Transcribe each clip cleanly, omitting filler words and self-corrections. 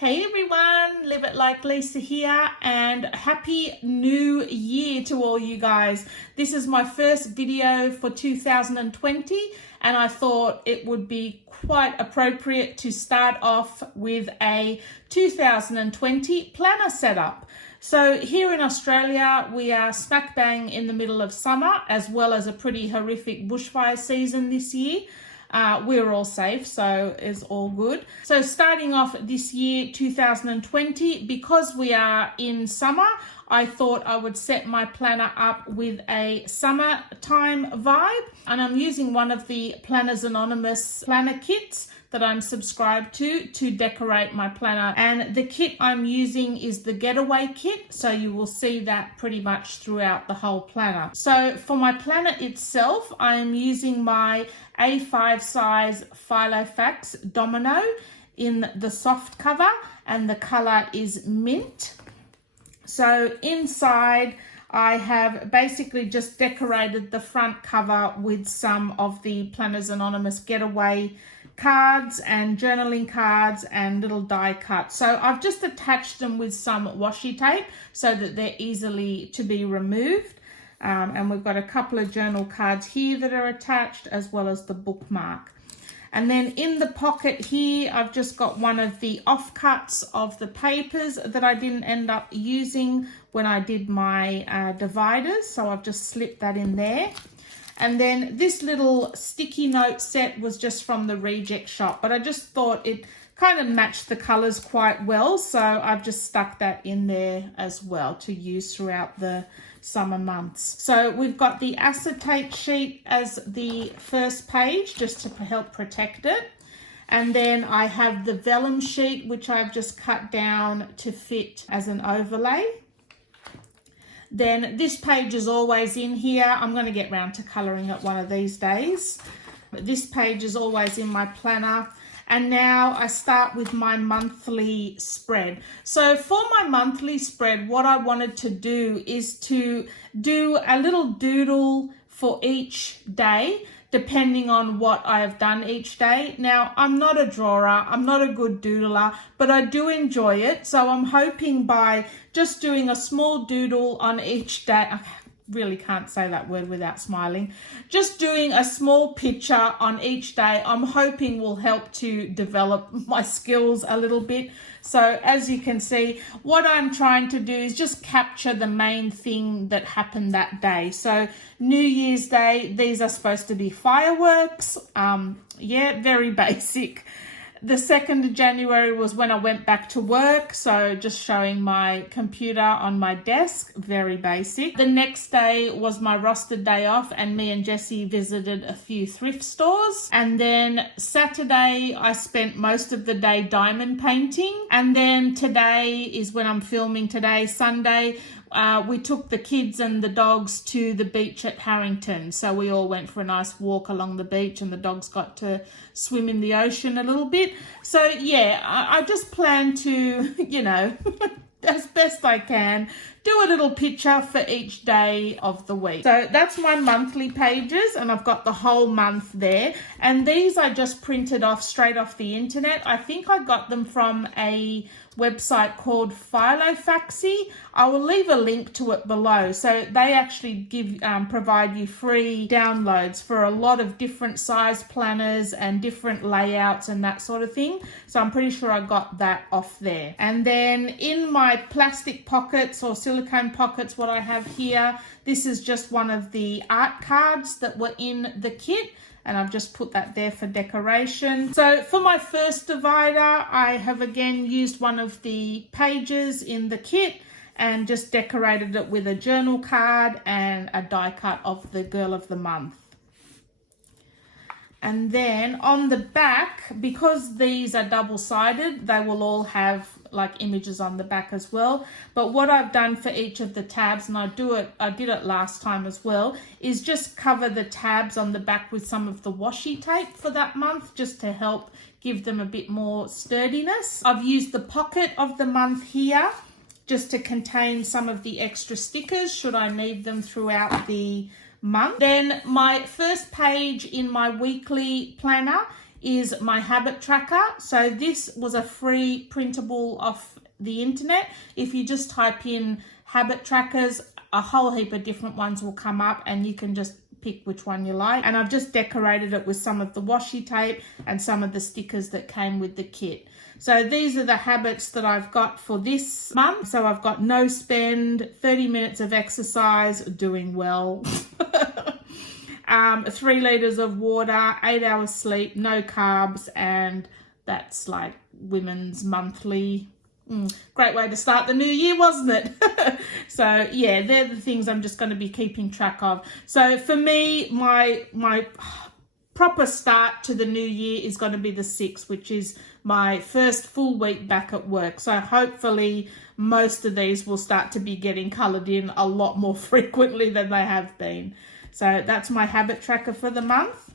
Hey everyone, Live It Like Lisa here, and Happy New Year to all you guys. This is my first video for 2020 and I thought it would be quite appropriate to start off with a 2020 planner setup. So here in Australia, we are smack bang in the middle of summer, as well as a pretty horrific bushfire season this year. We're all safe, so it's all good. So starting off this year, 2020, because we are in summer, I thought I would set my planner up with a summertime vibe. And I'm using one of the Planners Anonymous planner kits that I'm subscribed to decorate my planner. And the kit I'm using is the Getaway kit, so you will see that pretty much throughout the whole planner. So for my planner itself, I am using my A5 size Filofax Domino in the soft cover, and the color is mint. So inside, I have basically just decorated the front cover with some of the Planners Anonymous Getaway cards and journaling cards and little die cuts. So I've just attached them with some washi tape so that they're easily to be removed. And we've got a couple of journal cards here that are attached, as well as the bookmark. And then in the pocket here, I've just got one of the offcuts of the papers that I didn't end up using when I did my dividers. So I've just slipped that in there. And then this little sticky note set was just from the reject shop, but I just thought it kind of matched the colors quite well. So I've just stuck that in there as well to use throughout the summer months. So we've got the acetate sheet as the first page, just to help protect it. And then I have the vellum sheet, which I've just cut down to fit as an overlay. Then this page is always in here. I'm going to get round to colouring it one of these days. This page is always in my planner. And now I start with my monthly spread. So for my monthly spread, what I wanted to do is to do a little doodle for each day, depending on what I have done each day. Now, I'm not a drawer, I'm not a good doodler, but I do enjoy it. So I'm hoping by just doing a small doodle on each day, I really can't say that word without smiling, just doing a small picture on each day, I'm hoping will help to develop my skills a little bit. So as you can see, what I'm trying to do is just capture the main thing that happened that day. So New Year's Day, these are supposed to be fireworks. Yeah, very basic. The 2nd of January was when I went back to work, so just showing my computer on my desk, very basic. The next day was my rostered day off, and me and Jessie visited a few thrift stores. And then Saturday, I spent most of the day diamond painting. And then today is when I'm filming today, Sunday, we took the kids and the dogs to the beach at Harrington. So we all went for a nice walk along the beach, and the dogs got to swim in the ocean a little bit. So yeah, I just plan to, you know, as best I can, do a little picture for each day of the week. So that's my monthly pages, and I've got the whole month there. And these I just printed off straight off the internet. I think I got them from a website called Filofaxy. I will leave a link to it below. So they actually provide you free downloads for a lot of different size planners and different layouts and that sort of thing. So I'm pretty sure I got that off there. And then in my plastic pockets or silicone pockets, what I have here, this is just one of the art cards that were in the kit, and I've just put that there for decoration. So for my first divider, I have again used one of the pages in the kit and just decorated it with a journal card and a die cut of the girl of the month. And then on the back, because these are double-sided, they will all have like images on the back as well. But what I've done for each of the tabs, and I did it last time as well, is just cover the tabs on the back with some of the washi tape for that month, just to help give them a bit more sturdiness. I've used the pocket of the month here just to contain some of the extra stickers should I need them throughout the month. Then my first page in my weekly planner is my habit tracker. So this was a free printable off the internet. If you just type in habit trackers, a whole heap of different ones will come up and you can just pick which one you like. And I've just decorated it with some of the washi tape and some of the stickers that came with the kit. So these are the habits that I've got for this month. So I've got no spend, 30 minutes of exercise, doing well, 3 liters of water, 8 hours sleep, no carbs, and that's like women's monthly. Great way to start the new year, wasn't it? So yeah, they're the things I'm just going to be keeping track of. So for me, my proper start to the new year is going to be the 6th, which is my first full week back at work. So hopefully most of these will start to be getting coloured in a lot more frequently than they have been. So that's my habit tracker for the month.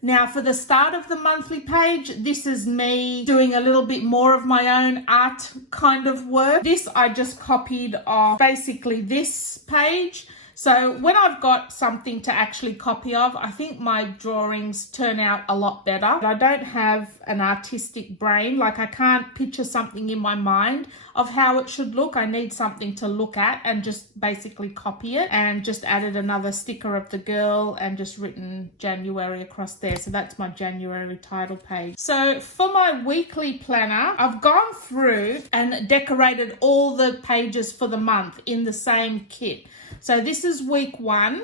Now for the start of the monthly page, this is me doing a little bit more of my own art kind of work. This I just copied off basically this page. So when I've got something to actually copy of, I think my drawings turn out a lot better. I don't have an artistic brain. Like I can't picture something in my mind of how it should look. I need something to look at and just basically copy it, and just added another sticker of the girl and just written January across there. So that's my January title page. So for my weekly planner, I've gone through and decorated all the pages for the month in the same kit. So this is week 1,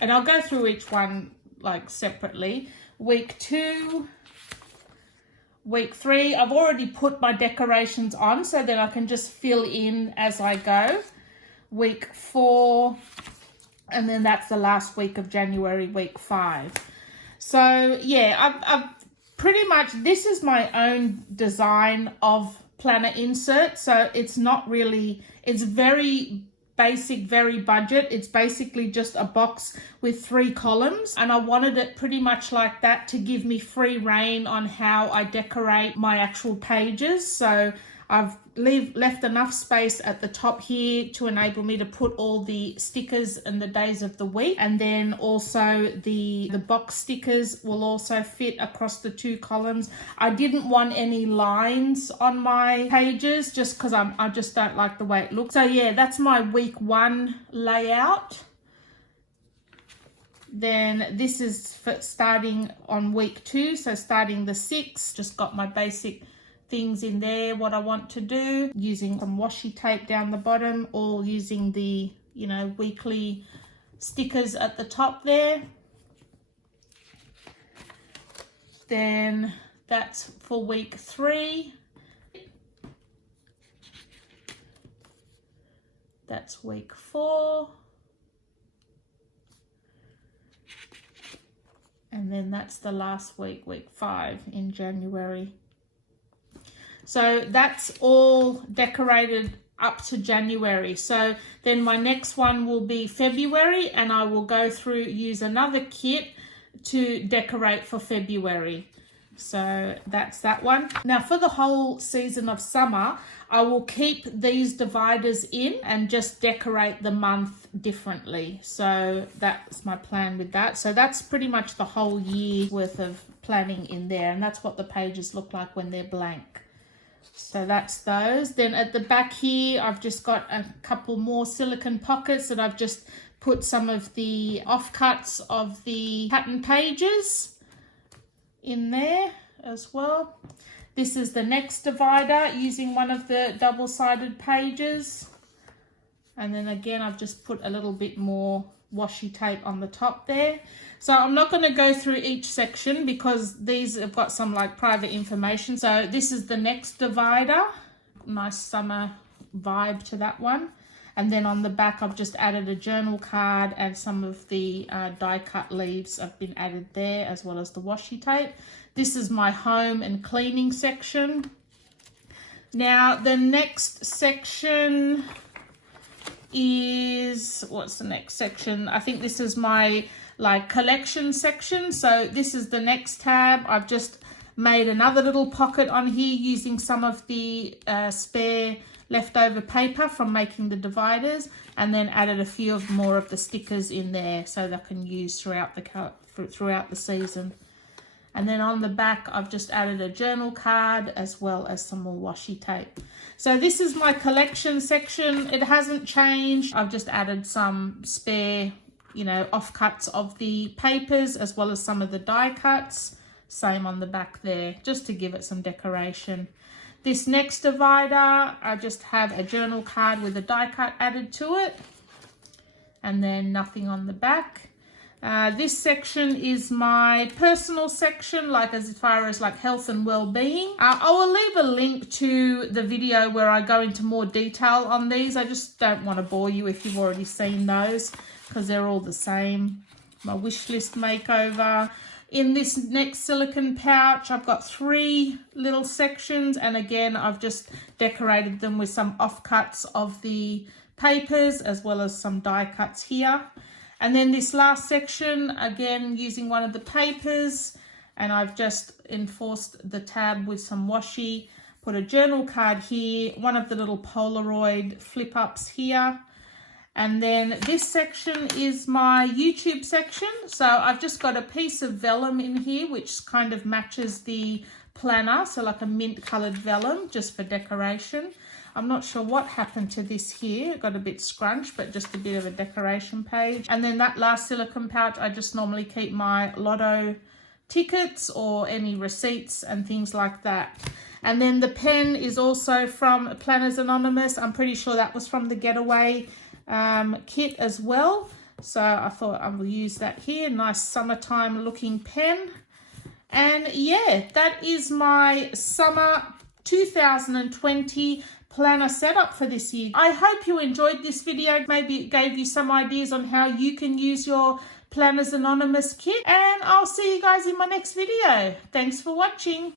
and I'll go through each one like separately. Week 2, week 3, I've already put my decorations on so that I can just fill in as I go. Week 4, and then that's the last week of January, week 5. So yeah, I've pretty much, this is my own design of planner insert. So it's not really, it's very basic, very budget. It's basically just a box with 3 columns, and I wanted it pretty much like that to give me free reign on how I decorate my actual pages. So I've left enough space at the top here to enable me to put all the stickers and the days of the week, and then also the box stickers will also fit across the 2 columns. I didn't want any lines on my pages just because I just don't like the way it looks. So yeah, that's my week 1 layout. Then this is for starting on week 2, so starting the 6th, just got my basic things in there, what I want to do, using some washi tape down the bottom, all using the, you know, weekly stickers at the top there. Then that's for week 3. That's week 4. And then that's the last week, week 5 in January. So that's all decorated up to January. So then my next one will be February, and I will go through, use another kit to decorate for February. So that's that one. Now for the whole season of summer, I will keep these dividers in and just decorate the month differently. So that's my plan with that. So that's pretty much the whole year worth of planning in there, and that's what the pages look like when they're blank. So that's those. Then at the back here, I've just got a couple more silicone pockets that I've just put some of the offcuts of the pattern pages in there as well. This is the next divider using one of the double-sided pages. And then again, I've just put a little bit more washi tape on the top there. So I'm not going to go through each section because these have got some like private information. So this is the next divider. Nice summer vibe to that one. And then on the back, I've just added a journal card, and some of the die cut leaves have been added there, as well as the washi tape. This is my home and cleaning section. Now the next section is, what's the next section? I think this is my like collection section. So this is the next tab. I've just made another little pocket on here using some of the spare leftover paper from making the dividers, and then added a few more of the stickers in there so that I can use throughout the season. And then on the back, I've just added a journal card as well as some more washi tape. So this is my collection section. It hasn't changed. I've just added some spare, you know, offcuts of the papers as well as some of the die cuts. Same on the back there, just to give it some decoration. This next divider, I just have a journal card with a die cut added to it. And then nothing on the back. This section is my personal section, like as far as like health and well-being. I will leave a link to the video where I go into more detail on these. I just don't want to bore you if you've already seen those, because they're all the same. My wish list makeover. In this next silicone pouch, I've got 3 little sections, and again, I've just decorated them with some offcuts of the papers as well as some die cuts here. And then this last section, again, using one of the papers, and I've just enforced the tab with some washi, put a journal card here, one of the little Polaroid flip ups here. And then this section is my YouTube section. So I've just got a piece of vellum in here, which kind of matches the planner. So like a mint colored vellum, just for decoration. I'm not sure what happened to this here. It got a bit scrunched, but just a bit of a decoration page. And then that last silicone pouch, I just normally keep my lotto tickets or any receipts and things like that. And then the pen is also from Planners Anonymous. I'm pretty sure that was from the Getaway kit as well. So I thought I will use that here. Nice summertime looking pen. And yeah, that is my summer 2020 planner setup for this year. I hope you enjoyed this video. Maybe it gave you some ideas on how you can use your Planners Anonymous kit. And I'll see you guys in my next video. Thanks for watching.